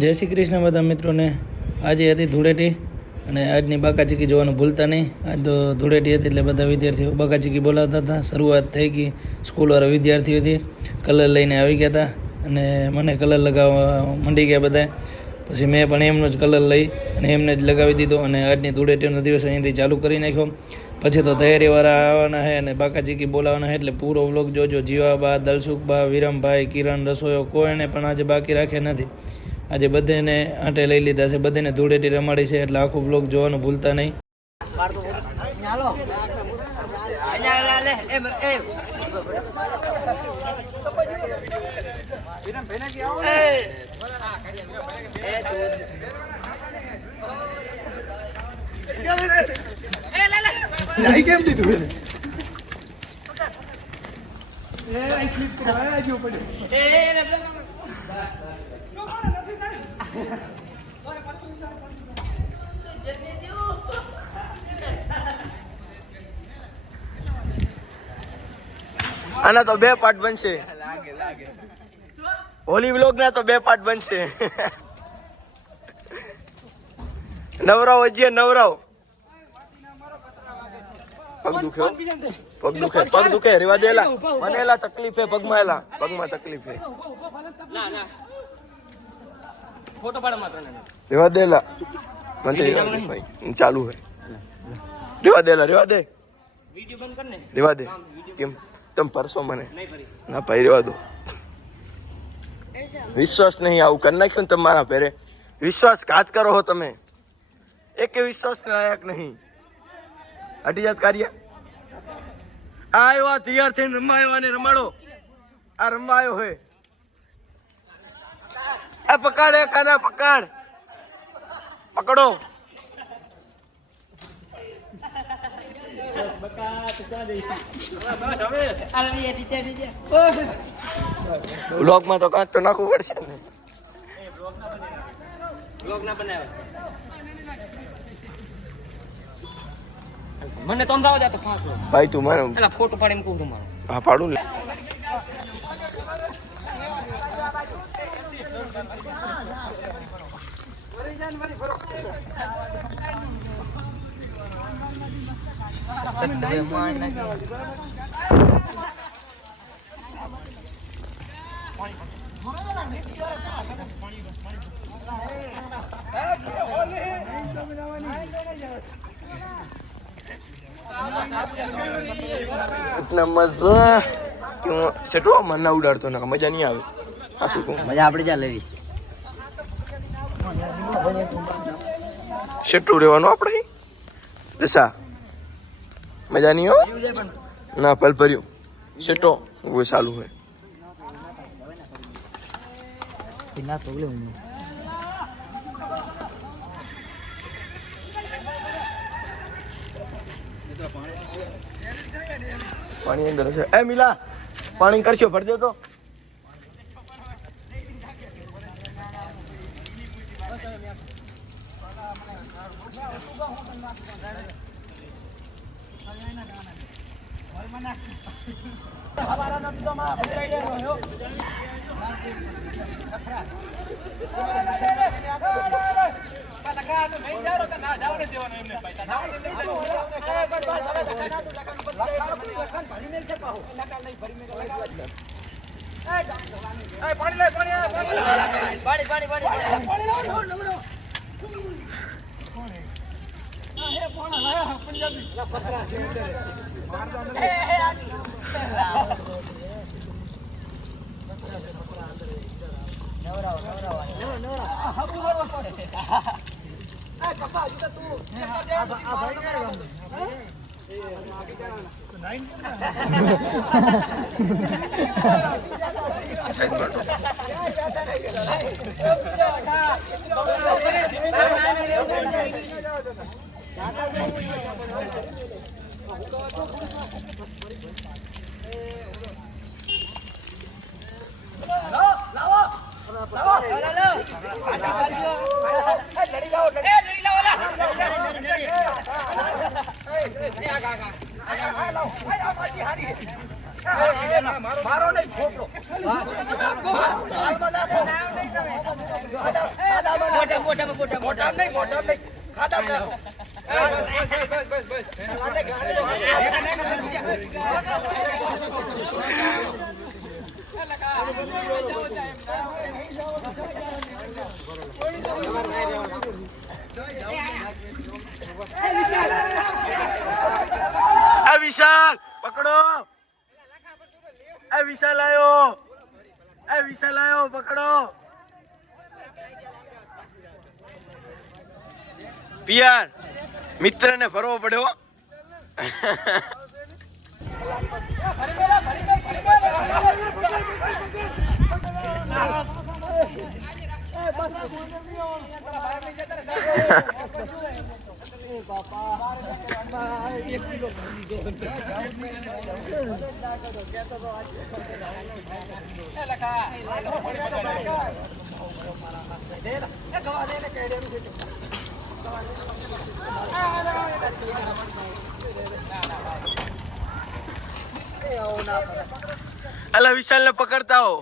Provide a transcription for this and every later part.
જય શ્રી કૃષ્ણ બધા મિત્રોને। આજે હતી ધૂળેટી અને આજની બાકાચીકી જોવાનું ભૂલતા નહીં। આજ તો ધૂળેટી હતી એટલે બધા વિદ્યાર્થીઓ બાકાચીકી બોલાવતા હતા। શરૂઆત થઈ ગઈ, સ્કૂલવાળા વિદ્યાર્થીઓથી કલર લઈને આવી ગયા હતા અને મને કલર લગાવવા માંડી ગયા બધા। પછી મેં પણ એમનો જ કલર લઈ અને એમને જ લગાવી દીધો અને આજની ધૂળેટીનો દિવસ અહીંથી ચાલુ કરી નાખ્યો। પછી તો તૈયારીવાળા આવવાના છે અને બાકાચીકી બોલાવવાના છે, એટલે પૂરો વ્લોગ જોજો। જીવાબા, દલસુખબા, વિરમભાઈ, કિરણ, રસોયો કોઈને પણ આજે બાકી રાખે નથી। આજે બધાને આંટે લઈ લીધા છે, બધાને ધૂળેટી રમાડી છે, એટલે આખો વ્લોગ જોવાનું ભૂલતા નહીં। આના તો બે પાર્ટ બનશે, હોલી વ્લોગ ના તો બે પાર્ટ બનશે। નવરાવ હજી નવરાવ, પગ દુખે, પગ દુખે, પગ દુખે, રેવા દેલા મને એલા તકલીફ હે, પગમાં એલા પગમાં તકલીફ હે, ફોટો પાડવા રેવા દેલા મને ભાઈ ચાલુ હે, રેવા દેલા, રેવા દે, વિડિયો બંધ કર ને, રેવા દે। કેમ तुम परसों मने ना भाई रेवा दो, विश्वास नहीं आऊ करना क्यों तुम्हारा पेरे, विश्वासघात करो हो तमे, एक विश्वास लायक नहीं। हटी जात कार्य आयो आ तैयार थे रमायो ने रमाड़ो आ रमायो है आ पकड़ है खाना पकड़ पकड़ो ब्लॉग में तो कांच तो नाखવું પડશે ને, ब्लॉग ના બનાવે મને તો અમદાવાદ જાતો ફાંસ ભાઈ, તું મારો એલા ફોટો પાડે એમ કહું તમારો, હા પાડું લે। इतना मजा क्यों छटो मन ना उड़ाड़तो ना, मजा नहीं आवे। आ શું કહું, મજા આપણે જા લેવી, છટું રહેવાનું આપણે દસા, મજા નહીં હો ના, પલ ભર્યું છટો वो चालू है बिना तोले पानी अंदर है। ए मिला पानी करशो भर दे तो મારો નહીં છોકરો વિશાલ પકડો, વિશાલ આવ્યો પકડો. પિયાર મિત્ર ને ભરવો પડ્યો. અલા વિશાલ ને પકડતા હો.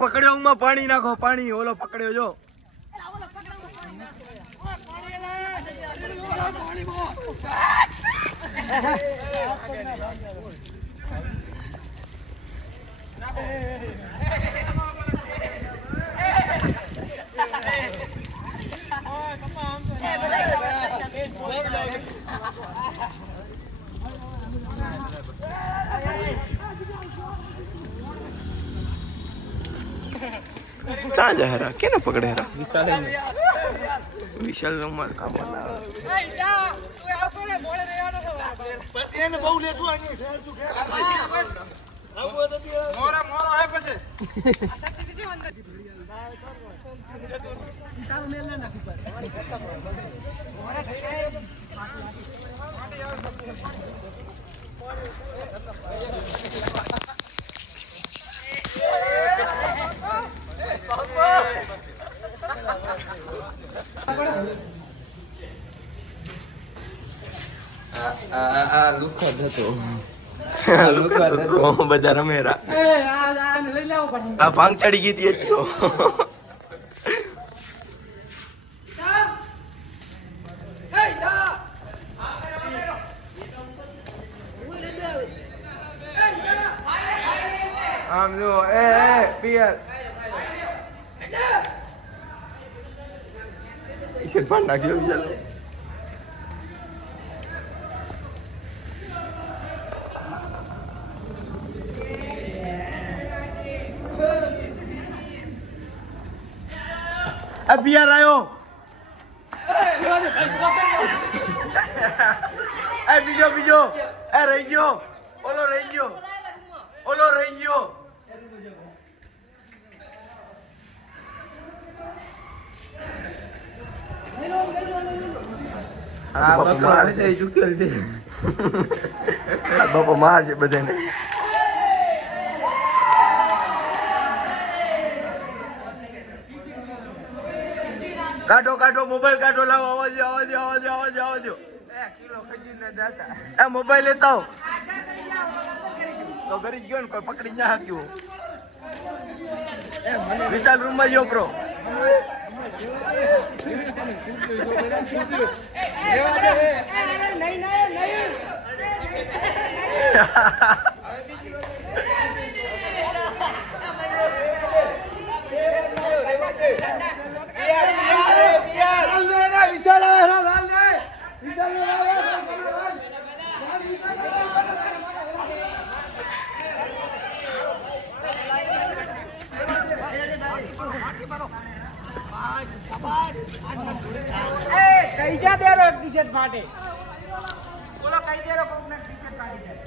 પકડ્યો હું પાણી નાખો, પાણી ઓલો પકડ્યો જો. ક્યાં જા હેરા? કેને પકડે હેરા? વિશાલ ઉમર કામ બધા રમેરા. આ ભાંગ ચડી ગઈ હતી. આમ જો પિયર પણ નાખ્યો વિચાર. પિયર આવ્યો. બીજો રહી ગયો. ઓલો રહી ગયો. બાપા માર છે બધાને. કાઢો મોબાઈલ કાઢો. લાવો આવા દો. મોબાઈલ લેતા હો તો ઘરે ગયો ને કોઈ પકડી ના હાક્યું. વિશાલ રૂમ માં ગયો પ્રો. કઈ જા દેરો ટી-શર્ટ માટે બોલો કઈ દેરો કોકને ટી-શર્ટ પાડી જાય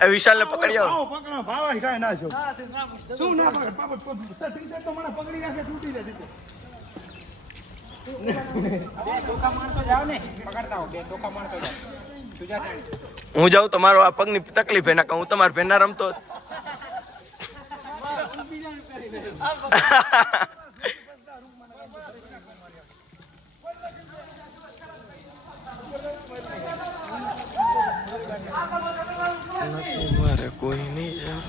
એ વિશાલ ને પકડી આવો. પકડો ભાવા કાંઈ ના છો શું ના પકડ પાપડ સર ટી-શર્ટ તો મને પકડી રાખે તૂટી જાય છે. હું જાઉં તો મારો આ પગની તકલીફ એના હું તમારા ભેના રમતો મારે કોઈ નહીં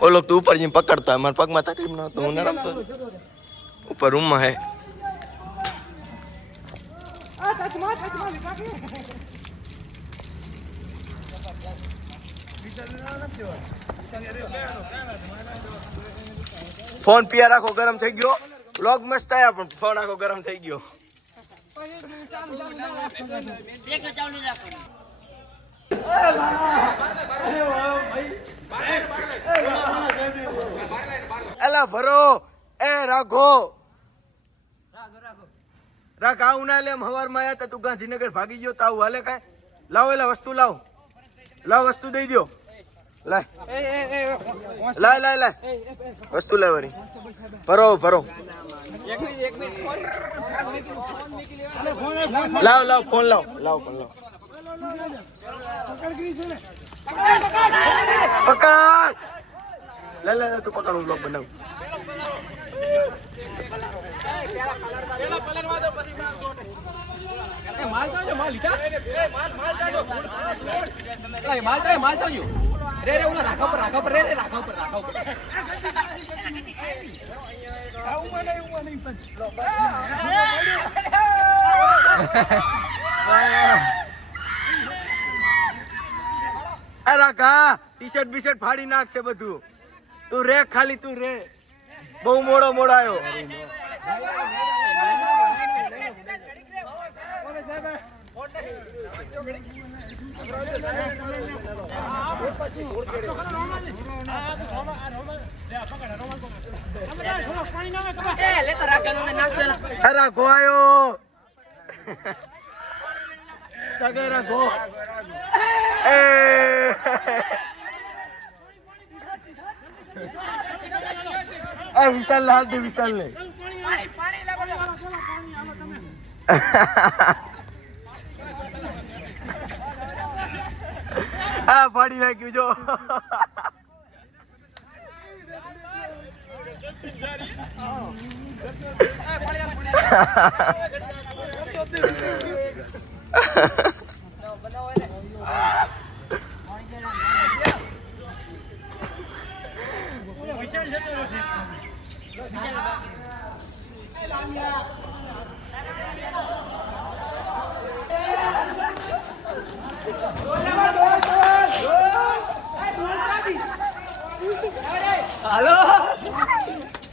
ઓલો તું ઉપર જઈને પકડતા મારા પગમાં તકલીફ ન હતો હું ન રમતો ઉપર રૂમમાં હે ફોન પિયા રાખો ગરમ થઈ ગયો વ્લોગ મસ્ત આયા પણ ફોન આખો ગરમ થઈ ગયો એલા ભરો એ રાખો રાખ આવું ના લે હવારમાં આયા તા તું ગાંધીનગર ભાગી ગયો તો આવું હાલે કાંઈ લાવો એલા વસ્તુ લાવો લાવ વસ્તુ દઈ દો લાય વસ્તુ લાવવાની ભરો ભરો લાવ ફોન લાવ ફોન લાવ પકડ લે તું પકડ હું બ્લોગ બનાવું ટી-શર્ટ બીશર્ટ ફાડી નાખશે બધું તું રે ખાલી તું રે બહુ મોડો આવ્યો રાખો આવ્યો રાખો વિશાલ ને હાથ દે વિશાલ ને હા ફાડી નાખ્યું જો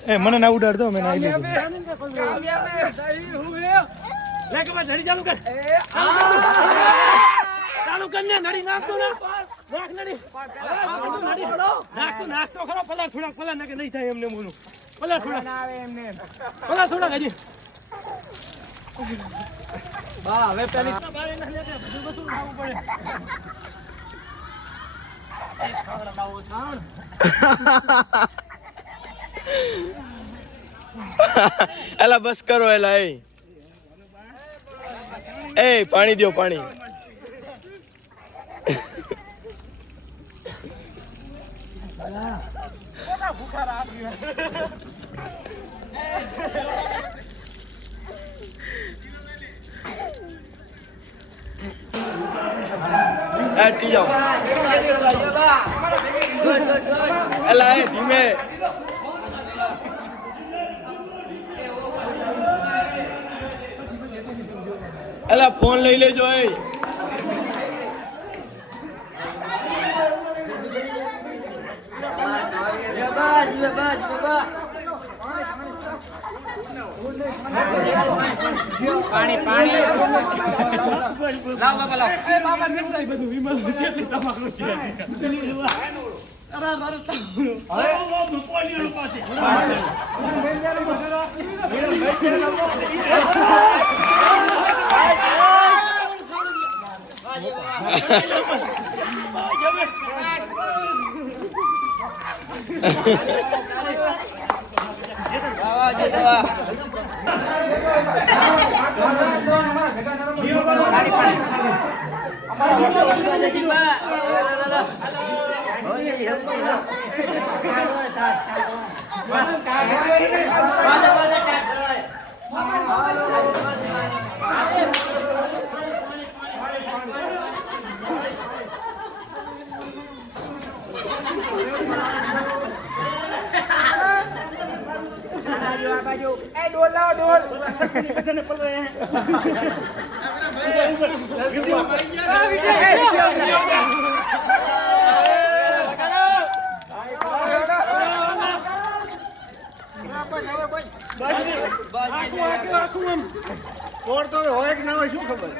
એ મને ના ઉડાડ દો મેં ના લીધું ચાલુ કરને નડી નાખતો ને નાખ નડી નાખતો ખરો પલા થોડા નાખે નહીં થાય એમને બોલું પલા થોડા હજી બા હવે પેલી બારે ના લે બધું વસૂલ ખાવું પડે એ ખાવડા બાવો થાણ એલા બસ કરો એલા એ પાણી દો પાણી ટી જાઓ એલા ધીમે એલા ફોન લઈ લેજો પાણી લાવ બાબા લાવ એ બાબા નીકળાય બધું વિમલ કેટલી તમાકુ છે અરે મારે હવે પોલીઓ પાસે કોડ તો હોય કે ના હોય શું ખબર.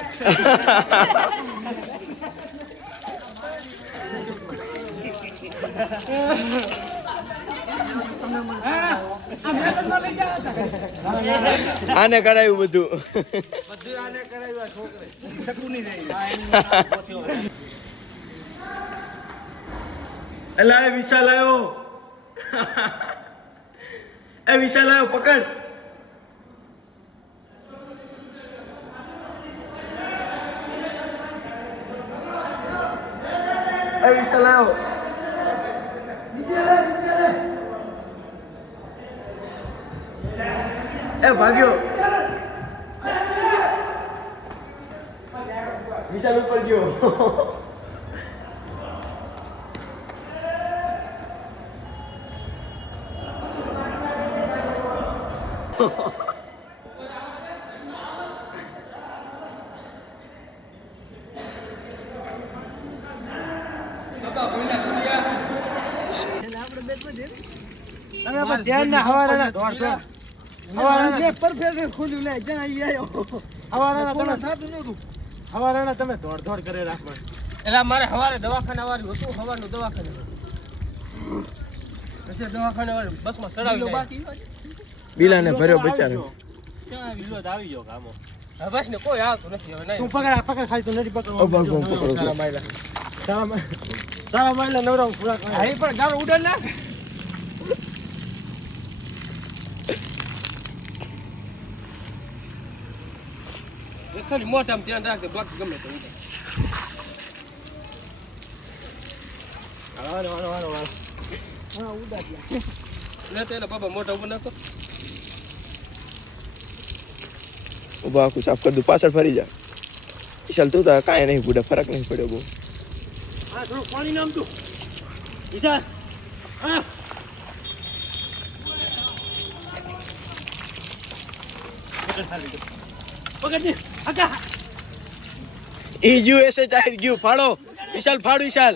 આને કરાયું બધું. એલા એ વિશાલ આવ્યો. એ વિશાલ આવ્યો, પકડ. એ વિશાલ આવ્યો. એ ભાગ્યો. વિશાલ ઉપર ગયો. તમે દોડ કરે રાખવા એટલે મારે સવારે દવાખાના વાળું હતું, સવારનું દવાખાને પછી દવાખાને વાળું બસમાં ચડાવી બાકી બિલાને ભર્યો બચારો. ક્યાં વિલો આવી ગયો કામો. હવે બસ ને કોઈ આવતું નથી હવે. નહીં તું પકડ ખાલી તું નથી પકડવા. તારા માયલા નવરા પૂરા કરે. અહીં પણ ગામ ઉડે ને ખાલી મોટામાં ધ્યાન રાખજો, બાકી ગમે તો ઉડે. હા ઉડા લે તો એલા બાબા મોટા ઉપર નાખો. ઉભા આખું સાફ કરી દઉં, પાછળ ફરી જા. વિશાલ તું તો કાંઈ નહીં બુડા, ફરક નહીં પડ્યો બહુ. હા થોડું પાણી નામતું વિચાર. હા પકડ આકા ઈ ગયું એસે ચાહી ગયું. ફાડો વિશાલ, ફાડ વિશાલ,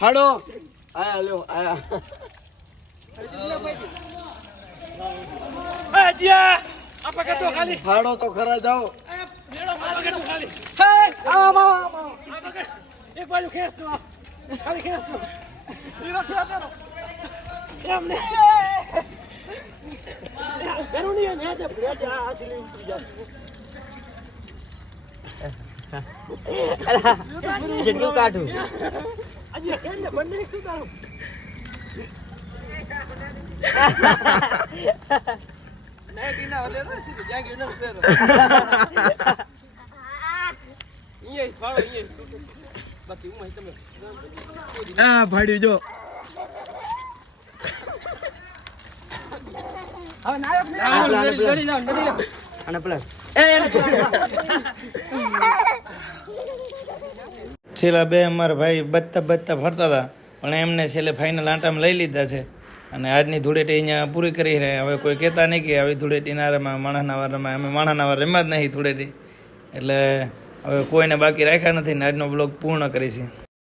ફાડો. આયા લ્યો આયા. એ જીયા આ પકડ તો ખાલી. ફાડો તો ખરા જાઓ. પકડ તો ખાલી. હે આ પકડ એક બાજુ ખેંચ દો, ખાલી ખેંચ દો. ઈરો ખેંચ દો એમને. એનું નહીં ને જે બ્રેડ આ આસલી ઉતરી જાય. જેટલું કાઢું આજે કેને બંને એક સુતારું. નાઈટીના વધે ને સીધું જાગી ન ઉતરેરો. ઈય ફાળો ઈય તૂટે. બાકી ઉમય તમે આ ફાડ્યું જો. હવે નાયક ને નડી લાવ અને પ્લસ છેલ્લા બે અમારા ભાઈ બચતા ફરતા હતા, પણ એમને છેલ્લે ફાઇનલ આંટામાં લઈ લીધા છે. અને આજની ધૂળેટી અહીંયા પૂરી કરી રહ્યા. હવે કોઈ કહેતા નહીં કે આવી ધૂળેટી ના રમાય, માણસના વાર રમાય. અમે માણસના વાર રમ્યા જ નહીં ધૂળેટી, એટલે હવે કોઈને બાકી રાખ્યા નથી ને આજનો બ્લોગ પૂર્ણ કરીશું.